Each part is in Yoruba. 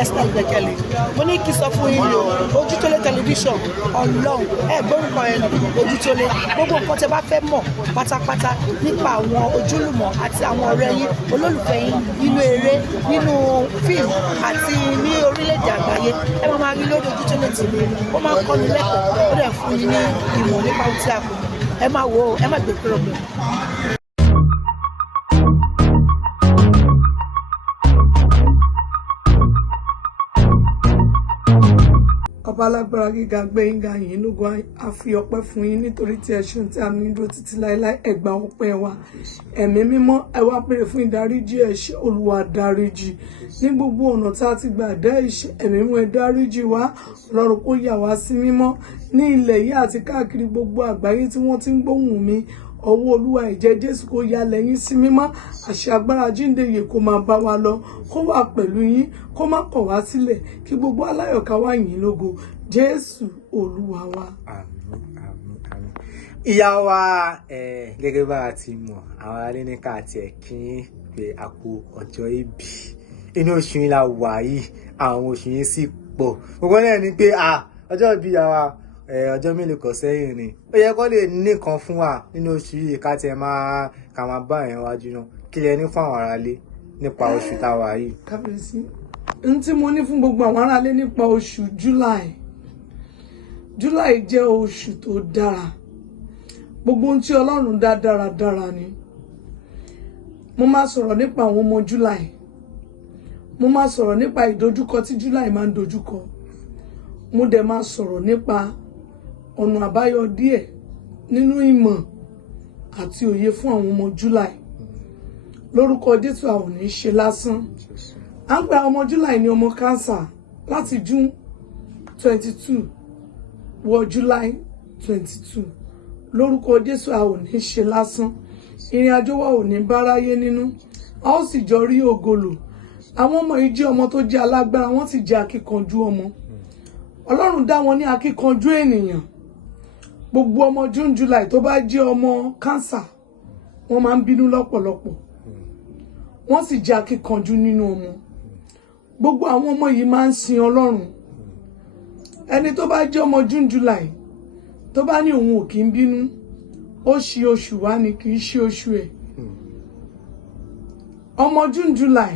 Esther Ìgbẹ́kẹ̀lé. Mo ní kí sọ fún yín o, Ojútólé tẹlifíṣàn Ọlọ́run gbórúkọ ẹ̀ Ojútólé gbogbo nǹkan tẹ́ bá fẹ́ mọ̀ pátápátá nípa àwọn ojúlùmọ̀ àti àwọn ọ̀rẹ́ yín olólùfẹ́ yín nínú eré nínú fíìmù àti ní orílẹ̀-èdè àgbáyé ẹ máa rí lórí Ojútólé TV. Ó máa ń kọ́ni lẹ́kọ̀ọ́ ó dẹ̀ fún yín ní ìmọ̀ nípa ohun tí a kò ẹ máa wo ẹ má gbé kúrò bẹ́ẹ̀. Ọba alágbára gíga gbẹ̀yìngà yìí lógo a fi ọpẹ́ fún yín nítorí tí ẹ ṣeun tí a ní dúró títí láéláé ẹ gbà ọpẹ́ wa ẹ̀mí mímọ́ ẹ wá béèrè fún ìdáríjì ẹ̀ṣẹ̀ Olúwa dáríjì ní gbogbo ọ̀nà tá a ti gbà dá ẹ̀ṣẹ̀ ẹ̀mí mímọ́ ẹ dáríjì wá Ọlọ́run kó yà wá sí mímọ́ ní ilẹ̀ yìí àti káàkiri gbogbo àgbáyé tí wọ́n ti ń gbóhùn mi ọwọ́ Olúwa ẹ̀jẹ̀ Jésù kó ya lẹ́yìn sí mímọ́ àṣẹ agbára jíǹde yìí kó máa bá wa lọ kó wà pẹ̀lú yín kó má kọ̀ wá sílẹ̀ kí gbogbo aláyọ̀ká wá yìn lógo Jésù Olúwa wa. Àmín àmín àmín. Ìyá wa gẹ́gẹ́ bá a ti mọ̀ àwọn alẹ́ ní ká tiẹ̀ kí n pé a kú ọjọ́ ìbí inú oṣù yìí la wà yìí àwọn oṣù yìí sì pọ̀ gbogbo náà ni pé ọjọ́ ìbí àwa ọjọ́ mélòó kan sẹ́yìn ni ó yẹ kó lè nìkan fún wa nínú oṣù yìí ká tiẹ̀ máa bá ẹ̀yàn wájú náà kí lẹ ní fún àwọn aráalé nípa oṣù táwa yìí. Kábíyèsí n tí mo ní fún gbogbo àwọn aráalé nípa oṣù July jẹ́ oṣù tó dára gbogbo ohun tí Ọlọ́run dá dáradára ni mo máa sọ̀rọ̀ nípa àwọn ọmọ July mo máa sọ̀rọ̀ nípa ìdojúkọ tí July máa ń dojúkọ mo dẹ̀ máa sọ̀rọ̀ nípa ọ̀nà àbáyọ díẹ̀ nínú ìmọ̀ àti òye fún àwọn ọmọ July lórúkọ Jésù a ò ní ṣe lásán à ń pè àwọn ọmọ July ní ọmọ cancer láti June 22 wọ July 22 lórúkọ Jésù a ò ní ṣe lásán ìrìn àjò wa ò ní báráyé nínú a ó sì jọ rí ògolo àwọn ọmọ yìí jẹ́ ọmọ tó jẹ́ alágbára wọ́n sì jẹ́ akíkanjú ọmọ Ọlọ́run dá wọn ní akíkanjú ènìyàn gbogbo ọmọ June July tó bá jẹ́ ọmọ cancer wọ́n máa ń bínú lọ́pọ̀lọpọ̀ wọ́n sì jẹ́ akíkanjú nínú ọmọ gbogbo àwọn ọmọ yìí máa ń sin Ọlọ́run ẹni tó bá jẹ́ ọmọ June July tó bá ní òun ò kí ń bínú ó ṣì oṣù wá ni kì í ṣe oṣù ẹ̀ ọmọ June July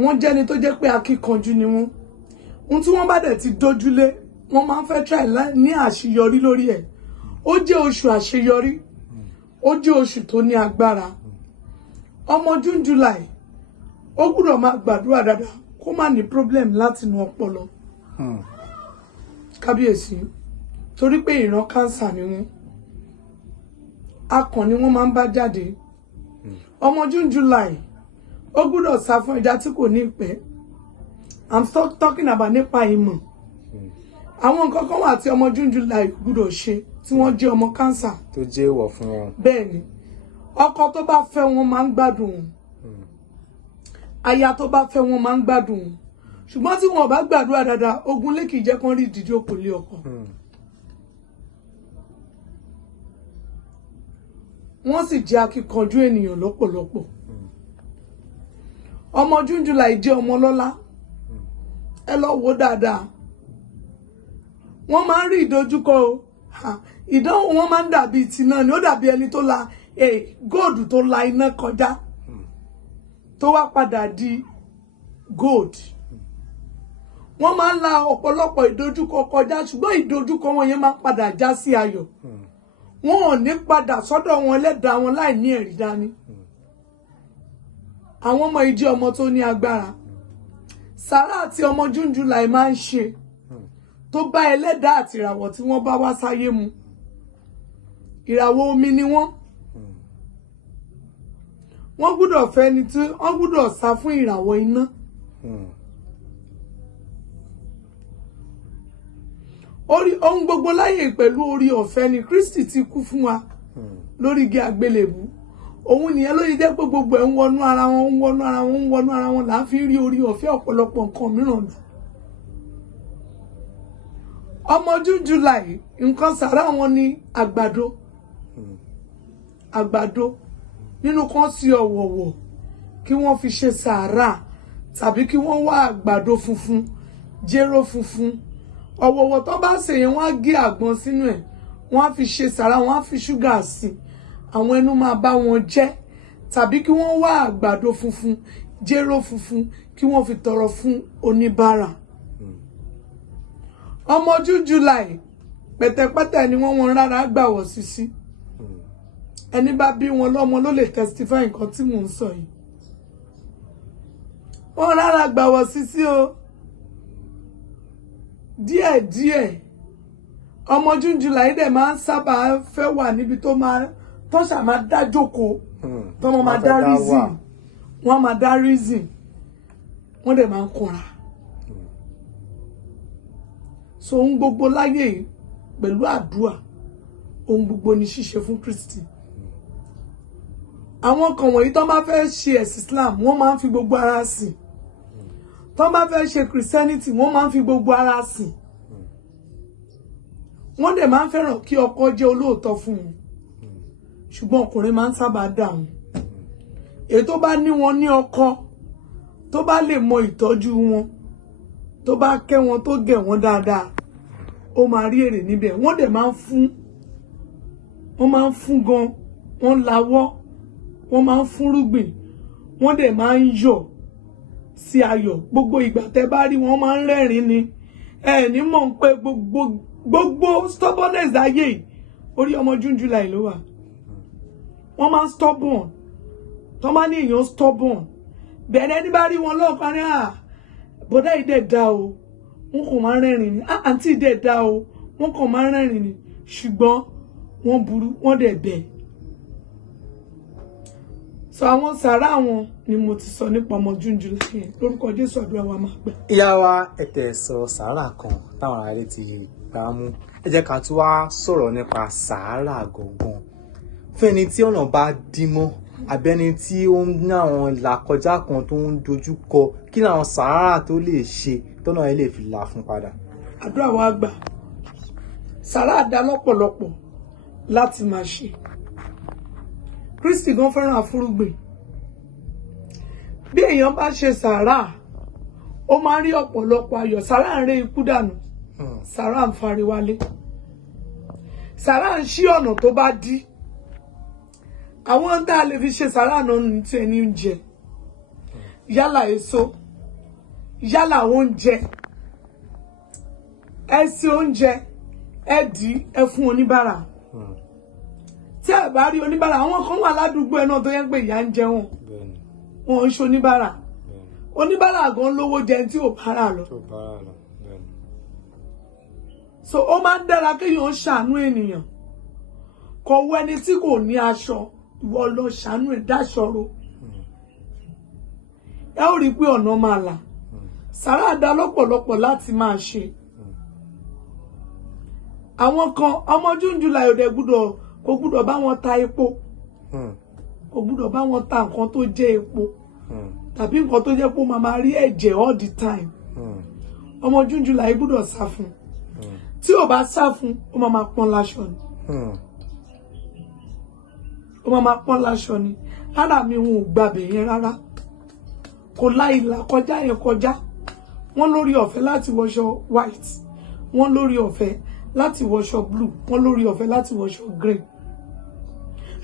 wọ́n jẹ́ ẹni tó jẹ́ pé akíkanjú ni wọ́n ohun tí wọ́n bá dẹ̀ ti dójúlé wọ́n máa ń fẹ́ try ní àṣeyọrí lórí ẹ̀ ó jẹ́ oṣù àṣeyọrí ó jẹ́ oṣù tó ní agbára ọmọ June July ó gbọ́dọ̀ máa gbàdúrà dáadáa kó má ní problem láti inú ọpọlọ kábíyèsí torí pé ìran cancer ni wọ́n akàn ni wọ́n máa ń bá jáde ọmọ June July ó gbọ́dọ̀ sá fún ẹja tí kò ní ìpẹ́ I'm still talking about nípa ìmọ̀ àwọn nǹkan kan wà tí ọmọ June July gbọ́dọ̀ ṣe tí wọ́n jẹ́ ọmọ cancer tó jẹ́ ìwọ̀ fún wọn. bẹ́ẹ̀ ni ọkọ tó bá fẹ́ wọn máa ń gbádùn wọn aya tó bá fẹ́ wọn máa ń gbádùn wọn ṣùgbọ́n tí wọn ò bá gbàdúrà dáadáa ogun lè kì í jẹ́ kán rí ìdíje òkò lé ọkọ. wọ́n sì jẹ́ akíkanjú ènìyàn lọ́pọ̀lọpọ̀ ọmọ June July jẹ́ ọmọ lọ́lá ẹ lọ wò dáadáa wọ́n máa ń rí ìdojúkọ o ìdánwò wọn máa ń dàbí tiná ni ó dàbí ẹni tó la góòdù tó la iná kọjá tó wá padà di gold wọ́n máa ń la ọ̀pọ̀lọpọ̀ ìdojúkọ kọjá ṣùgbọ́n ìdojúkọ wọn yẹn máa ń padà já sí ayọ̀ wọn ò ní padà sọ́dọ̀ wọn Ẹlẹ́dàá wọn láì ní ẹ̀rí dání àwọn ọmọ yìí jẹ́ ọmọ tó ní agbára sàrà àti ọmọ June July máa ń ṣe tó bá Ẹlẹ́dàá àti ìràwọ̀ tí wọ́n bá wá sáyé mu ìràwọ̀ omi ni wọ́n gbọ́dọ̀ fẹ́ ni tí wọ́n gbọ́dọ̀ sá fún ìràwọ̀ iná ohun gbogbo láyè pẹ̀lú orí ọ̀fẹ́ ni Kristi ti kú fún wa lórí igi àgbélébù òun nìyẹn ló yẹ jẹ́ pé gbogbo ẹ̀ ń wọnú ara wọn là á fi rí orí ọ̀fẹ́ ọ̀pọ̀lọpọ̀ nǹkan mìíràn lọ. ọmọ June July nǹkan sàrà wọn ní àgbàdo nínú kan sí ọ̀wọ̀wọ̀ kí wọ́n fi ṣe sàrà tàbí kí wọ́n wá àgbàdo funfun jéró funfun ọ̀wọ̀wọ̀ tó bá ṣe yẹn wọ́n á gé àgbọn sínú ẹ̀ wọ́n á fi ṣe sàrà wọ́n á fi ṣúgà sí àwọn ẹnu máa bá wọn jẹ tàbí kí wọ́n wá àgbàdo funfun jéró funfun kí wọ́n fi tọrọ fún oníbàárà. ọmọ July pẹ̀tẹ̀pẹ̀tẹ̀ ni wọ́n rárá gbà wọ̀ sísí ẹni bá bí wọn lọ́mọ ló lè testify nǹkan tí mò ń sọ yìí wọ́n rárá gbà wọ̀ sísí o díẹ̀díẹ̀ ọmọ July dẹ̀ máa ń sábà fẹ́ wà níbi tó ṣà máa dá jókòó tó máa dá reason wọ́n máa dá reason wọ́n dẹ̀ máa ń kọ́ra so ohun gbogbo láyé yìí pẹ̀lú àdúrà ohun gbogbo ni ṣíṣe fún Kristi àwọn kan wọ̀nyí tó máa fẹ́ ṣe ẹ̀sìn Islam wọ́n máa ń fi gbogbo ara sìn tó máa fẹ́ ṣe Christianity wọ́n máa ń fi gbogbo ara sìn wọ́n dẹ̀ máa ń fẹ́ràn kí ọkọ jẹ́ olóòótọ́ fún wọn ṣùgbọ́n ọkùnrin máa ń sábà dà wọ́n èyí tó bá ní wọn ní ọkọ tó bá lè mọ ìtọ́jú wọn tó bá kẹ́ wọn tó gẹ̀ wọ́n dáadáa ó máa rí èrè níbẹ̀ wọ́n dẹ̀ máa ń fún gan wọ́n lawọ́ wọ́n máa ń fún rúgbìn wọ́n dẹ̀ máa ń yọ̀ sí ayọ̀ gbogbo ìgbà tẹ́ bá rí wọn máa ń rẹ́rìn ni ní mọ̀ pé gbogbo stubbornness ayé yìí orí ọmọ July ló wà wọ́n máa ń stubborn tó máa ní èèyàn stubborn bẹ̀rẹ̀ ní bá rí wọn lọ́ọ̀kan ní bọ́dá ìdẹ̀ dá o wọ́n kàn máa ń rẹ́rìn ni àǹtí ìdẹ̀ dá o wọ́n kàn máa ń rẹ́rìn ni ṣùgbọ́n wọ́n burú wọ́n dẹ̀ bẹ̀. sọ àwọn sàrà wọn ni mo ti sọ nípa ọmọ July yẹn lórúkọ Jésù àdúrà wa máa gbà. ìyá wa ẹ̀tẹ̀ sọ sàárà kan táwọn aráàlú ti gbà mú ẹ jẹ́ ká tún wá sọ̀rọ̀ nípa sàárà gangan fún ẹni tí ọ̀nà bá dí mọ́ àbẹ́ni tí ó ń ní àwọn ìlàkọjá kan tó ń dojú kọ kí làwọn sàárà tó lè ṣe tọ́nà ẹ lè fi là fún padà. àdúrà wa gbà sàárà dá lọ́pọ̀lọpọ̀ láti máa ṣe Kristi gan fẹ́ràn àfúrúgbìn bí èèyàn bá ṣe sàárà ó máa rí ọ̀pọ̀lọpọ̀ ayọ̀ sàárà ń ré ikú dànù sàárà ń fari wálé sàárà ń ṣí ọ̀nà tó bá dí àwọn tá a lè fi ṣe sàárà náà ní tí ẹni ń jẹ yálà èso yálà oúnjẹ ẹ sí oúnjẹ ẹ dì í ẹ fún oníbàárà tí ẹ bá rí oníbàárà àwọn kan wà ládùúgbò ẹ náà tó yẹ pé ìyà ń jẹ wọn ń ṣe oníbàárà oníbàárà gan lówó jẹ tí ò bára lọ so ó máa ń dára kéèyàn ṣàánú ènìyàn kò wọ ẹni tí kò ní aṣọ ìwọ lọ ṣàánú ẹ dáṣọro ẹ ó rí i pé ọ̀nà máa là sàrà dá lọ́pọ̀lọpọ̀ láti máa ṣe àwọn kan ọmọ July òde kò gbúdọ̀ bá wọn ta epo kò gbúdọ̀ bá wọn ta nǹkan tó jẹ́ epo tàbí nǹkan tó jẹ́ pé ó máa rí ẹ̀jẹ̀ all the time ọmọ July gbúdọ̀ sá fún tí ò bá sá fún ó máa pọ́n láṣọ ni ó máa pọ́n láṣọ ni ara mi wọn ò gbàbẹ̀ yẹn rárá kò láìlà kọjá yẹn kọjá wọ́n lórí ọ̀fẹ́ láti wọṣọ white wọ́n lórí ọ̀fẹ́ láti wọṣọ blue wọ́n lórí ọ̀fẹ́ láti wọṣọ green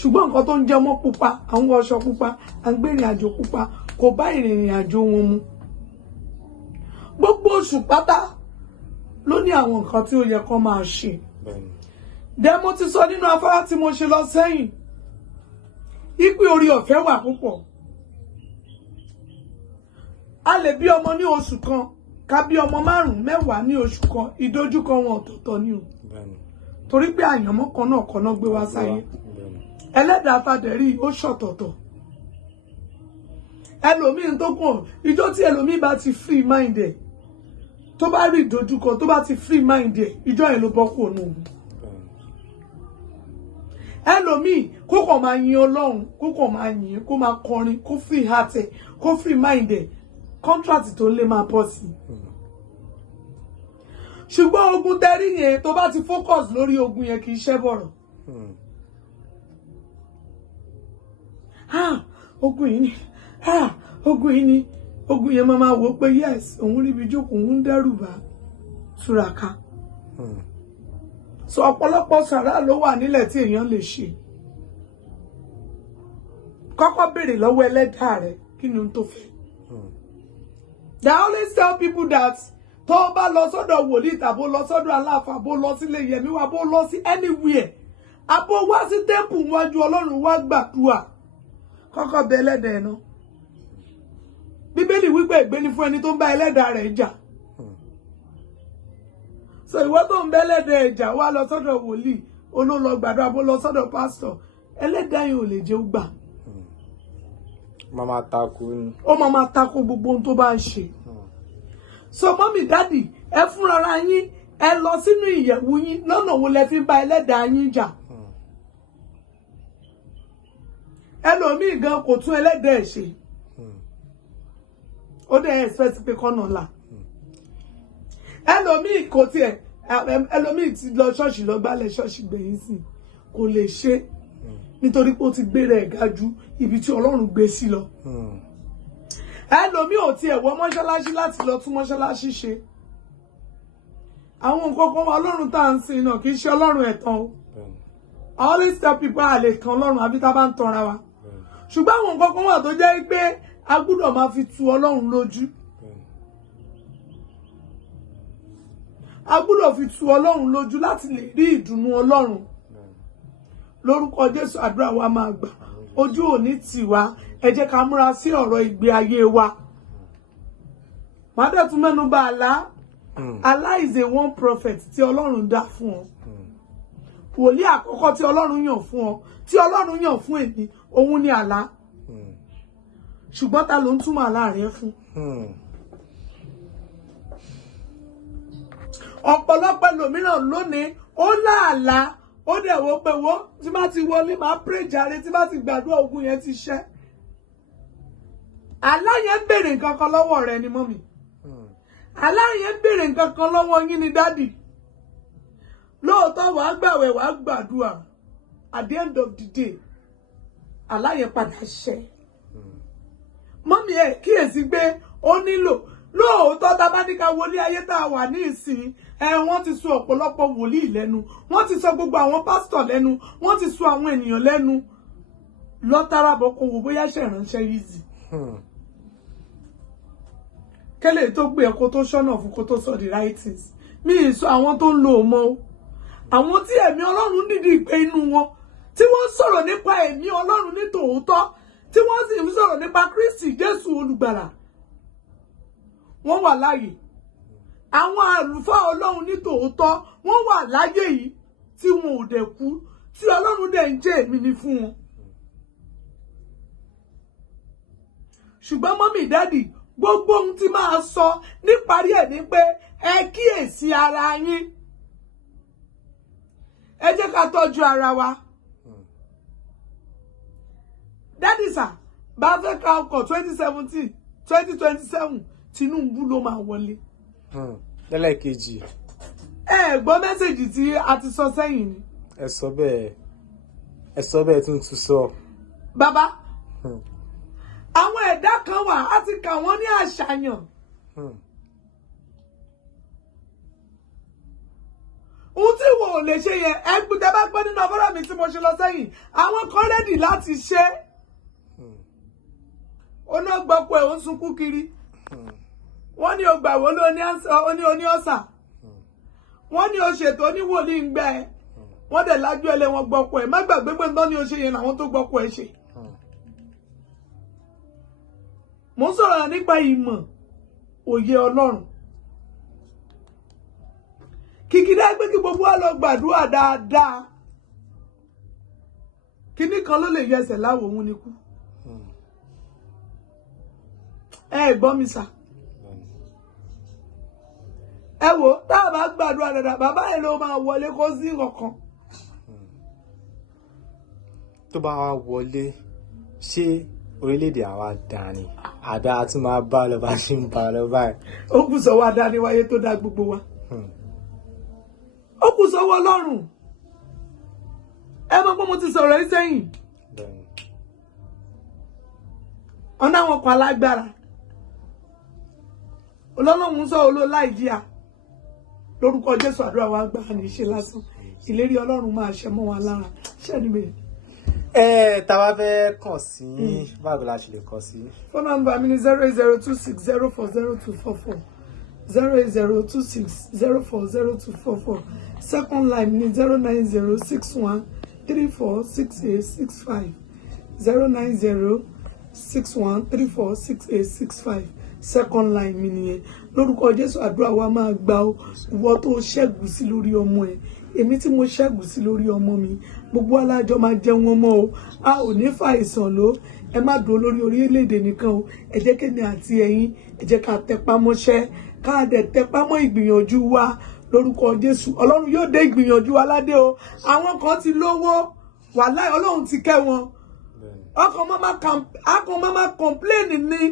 ṣùgbọ́n nǹkan tó ń jẹ́ mọ́ pupa àwọn wọṣọ pupa à ń gbé ìrìn àjò pupa kò bá ìrìn àjò wọn mu gbogbo oṣù pátá ló ní àwọn nǹkan tí ó yẹ kó máa ṣe dẹ́ mo ti sọ nínú afárá tí mo ṣe lọ sẹ́yìn ìpè orí ọ̀fẹ́ wà púpọ̀ a lè bí ọmọ ní oṣù kan ká bí ọmọ 5-10 ní oṣù kan ìdojúkọ wọn ọ̀tọ̀ọ̀tọ̀ ni o torí pé àyànmọ́ kan náà gbé wá sáyé ẹlẹ́dàá tàdẹ̀rí ó ṣọ̀tọ̀ọ̀tọ̀ ẹlòmíín tó kàn ìjọ tí ẹlòmíín bá ti free mind ẹ̀ tó bá rí ìdojúkọ tó bá ti free mind ẹ̀ ìjọ yẹn ló bọ́ kú òun òun ẹlòmíì kó kàn máa yin Ọlọ́run kó kàn máa yin kó máa kọrin kó free heart ẹ̀ kó free mind ẹ̀ contract tó lè máa bọ́ sí ṣùgbọ́n ogun tẹ́rí yẹn tó bá ti focus lórí ogun yẹn kì í ṣẹ́ bọ̀rọ̀ ogun yìí ni ogun yẹn máa wò pé yes òun ríbi jókòó òun dẹ́rù bá túraká. So ọ̀pọ̀lọpọ̀ sàrà ló wà nílẹ̀ tí èèyàn lè ṣe. Kọ́kọ́ béèrè lọ́wọ́ ẹlẹ́dàá rẹ̀ kí ni ohun tó fẹ́. They always tell people that tó bá lọ sọ́dọ̀ wòlíì tàbó lọ sọ́dọ̀ aláàfáà bó lọ sílé yẹmí wa bó lọ sí anywhere àbó wá sí temple wájú Ọlọ́run wá gbàdúrà kọ́kọ́ bẹ̀ ẹlẹ́dàá ẹ̀ náà. Bíbélì wípé ègbé ni fún ẹni tó ń bá ẹlẹ́dàá rẹ̀ jà. So ìwọ tó ń bá ẹlẹ́dàá ẹ̀ jà wá lọ sọ́dọ̀ wòlíì olóòlọ gbàdúrà bó lọ sọ́dọ̀ pásítọ̀ ẹlẹ́dàá yìí ò lè jẹ́ ó gbà. Mama tako ni. Ó máa tako gbogbo ohun tó bá ń ṣe. So mommy daddy ẹ fúnra yín ẹ lọ sínú ìyẹ̀wù yín lọ́nà wo lẹ fi bá ẹlẹ́dàá yín jà. Ẹlòmíì gan kò tún ẹlẹ́dàá ẹ̀ ṣe. Ó dẹ̀ expect pé kọ́nà là. Ẹlòmíì kò tiẹ̀ ẹlòmíì ti lọ ṣọ́ọ̀ṣì lọ gbálẹ̀ ṣọ́ọ̀ṣì gbẹ̀yìn sí kò lè ṣe nítorí pé ó ti gbé rẹ̀ ga ju ibi tí Ọlọ́run gbé sí lọ. Ẹlòmíì ò tiẹ̀ wọ mọ́ṣáláṣí láti lọ tún mọ́ṣáláṣí ṣe. Àwọn nǹkan kan wà Ọlọ́run tá à ń sìn náà kì í ṣe Ọlọ́run ẹ̀tàn o. I always tell people a lè kan Ọlọ́run àbí tá a bá ń tanra wa. Ṣùgbọ́n àwọn nǹkan kan wà tó jẹ́ pé a gbọ́dọ̀ máa fi tu Ọlọ́run lójú. A gbọ́dọ̀ fi tu Ọlọ́run lójú láti lè rí ìdùnnú Ọlọ́run. Lórúkọ Jésù àdúrà wa máa gbà. Ojú ò ní tì wá. Ẹ jẹ́ ká múra sí ọ̀rọ̀ ìgbé ayé wa. Màá dẹ̀ tún mẹ́nu bà àlá. Allah is a one prophet tí Ọlọ́run dá fún ọ. Wòlíì àkọ́kọ́ tí Ọlọ́run yàn fún ọ, tí Ọlọ́run yàn fún èmi, òun ni àlá. Ṣùgbọ́n ta ló ń túmọ̀ àlá rẹ fún? Ọ̀pọ̀lọpọ̀ ẹlòmíràn lónìí ó láàlá ó dẹ̀ wò pé wo tí bá ti wọlé máa pray jàre tí bá ti gbàdúrà ogun yẹn ti ṣẹ́. Àlá yẹn ń béèrè nǹkan kan lọ́wọ́ rẹ ni mọ́mì. Àlá yẹn ń béèrè nǹkan kan lọ́wọ́ yín ni dádì. Lóòótọ́ wàá gbàwẹ̀ wàá gbàdúrà at the end of the day àlá yẹn padà ṣẹ. Mọ́mì ẹ̀ kíyèsí pé ó nílò lóòótọ́ tá a bá ní ká wọlé ayé tá a wà ní ìsìn wọ́n ti sọ ọ̀pọ̀lọpọ̀ wòlíì lẹ́nu wọ́n ti sọ gbogbo àwọn pásítọ̀ lẹ́nu wọ́n ti sọ àwọn ènìyàn lẹ́nu lọ́tàràbọ̀ kò wò bóyá ṣe ìránṣẹ́ yìí zì. Kẹ́lẹ́ tó gbé ẹ̀kọ́ tó ṣọ́nà fún kó tó sọ the right things mi ì sọ àwọn tó ń lo òmò o àwọn tí ẹ̀mí Ọlọ́run dìdí ìpè inú wọn tí wọ́n sọ̀rọ̀ nípa ẹ̀mí Ọlọ́run ní tòótọ́ tí wọ́n sì ń sọ̀rọ̀ nípa Kristi Jésù olùgbàlà wọ́n wà láàyè. Àwọn àlùfáà Ọlọ́run ní tòótọ́ wọ́n wà láyé yìí tí wọn ò dẹ̀ kú tí Ọlọ́run dẹ̀ ń jẹ́ èmi ni fún wọn. Ṣùgbọ́n mọ́mì dádì gbogbo ohun tí máa sọ níparí ẹ̀ ní pé ẹ kíyèsí ara yín. Ẹ jẹ́ ká tọ́jú ara wa. Dádì sà bá fẹ́ ká ọkọ̀ 2017 2027 Tinubu ló máa wọlé. Lẹ́lẹ́kejì. Ẹ gbọ́ mẹ́sẹ̀jì tí a ti sọ sẹ́yìn ni. Ẹ sọ bẹ́ẹ̀ tún sọ. Bàbá àwọn ẹ̀dá kan wà á ti kà wọ́n ní àṣàyàn. Ohun tí wọn ò lè ṣe yẹn ẹgbẹ́ bá gbọ́ nínú ọ̀fọ́rọ̀ mi tí mo ṣe lọ sẹ́yìn àwọn kan rẹ́dì láti ṣe. Ó náà gbọ́ pé ó ń sunkún kiri. Wọ́n ní o gbàwó ló ní ọ̀sà. Wọ́n ní o ṣètò oníwòlíì ń gbẹ ẹ. Wọ́n dẹ̀ lájú ẹlẹ́ wọn gbọ́pọ̀ ẹ̀ má gbàgbé pé ńtọ́ ni o ṣe yẹn làwọn tó gbọ́pọ̀ ẹ̀ ṣe. Mo ń sọ̀rọ̀ nípa ìmọ̀ òye Ọlọ́run. Kìkìdá pé kí gbogbo wa lọ gbàdúrà dáadáa. Kíní kan ló lè yẹsẹ̀ láwo òun ni kú. Ẹ gbọ́ mi sà. Ẹ wò tá a bá gbàdúrà dáadáa bàbá yẹn ló máa wọlé kó sí nǹkan. Tó bá wá wọlé ṣé orílẹ̀-èdè àwa dáa ni àdá tún máa bá lọ bá ṣe ń bá lọ báyìí. Ó kù sọ́wọ́ adáni wáyé tó dá gbogbo wa. Ó kù sọ́wọ́ Ọlọ́run. Ẹ mọ̀ pé mo ti sọ̀rọ̀ yìí sẹ́yìn. Ọ̀nà àwọn kan alágbára Ọlọ́run sọ olóò láì jìyà lórúkọ Jésù àdúrà wa gbà ní ṣe lásán ìlérí Ọlọ́run máa ṣẹ mọ́ wa lára ṣẹ́ ni bẹ́ẹ̀. Tá bá fẹ́ kàn sí báwo la ṣe lè kàn sí. Phone number mi ni 08026040244 08026040244. Second line ni 09061346865 09061346865. Second line mi nìyẹn. Lórúkọ Jésù àdúrà wa máa gbà ó. Ìwọ tó ṣẹ́gun sí lórí ọmọ ẹ, èmi tí mo ṣẹ́gun sí lórí ọmọ mi, gbogbo alájọ máa jẹun ọmọ o. A ò ní fàìsàn ló. Ẹ má dúró lórí orílẹ̀-èdè nìkan o. Ẹ jẹ́ kémi àti ẹ̀yin, ẹ jẹ́ ká tẹpá mọ́ṣẹ́, ká dẹ̀ tẹpá mọ́ ìgbìyànjú wa lórúkọ Jésù. Ọlọ́run yóò dé ìgbìyànjú wa ládé o. Àwọn kan ti lówó, wàláhì Ọlọ́run ti kẹ́ wọn. Ọkàn máma complain ni.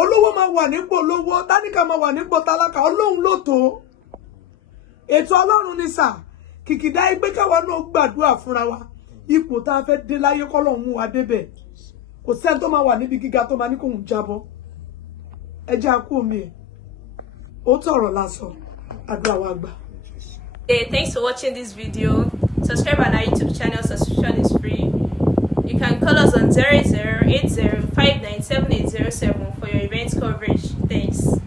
Olówó máa wà nípò lówó, táníkà máa wà nípò tálákà. Ọlọ́run ló tó. Ètò Ọlọ́run ni sà. Kìkìdá ẹgbẹ́ káwa náà gbàdúrà fúnra wa. Ipò tá a fẹ́ dé láyé k'Ọlọ́run mú wa débẹ̀. Kò sẹ́ni tó máa wà níbi gíga tó máa ní kóhun jábọ́. Ẹ jẹ́ a kú omi ẹ̀. Ó tọ̀rọ̀ lásán. Àdúrà wa gbà. Hey, thanks for watching this video. Subscribe on our YouTube channel. Subscription is free. You can call us on 0080597807 for your event coverage. Thanks.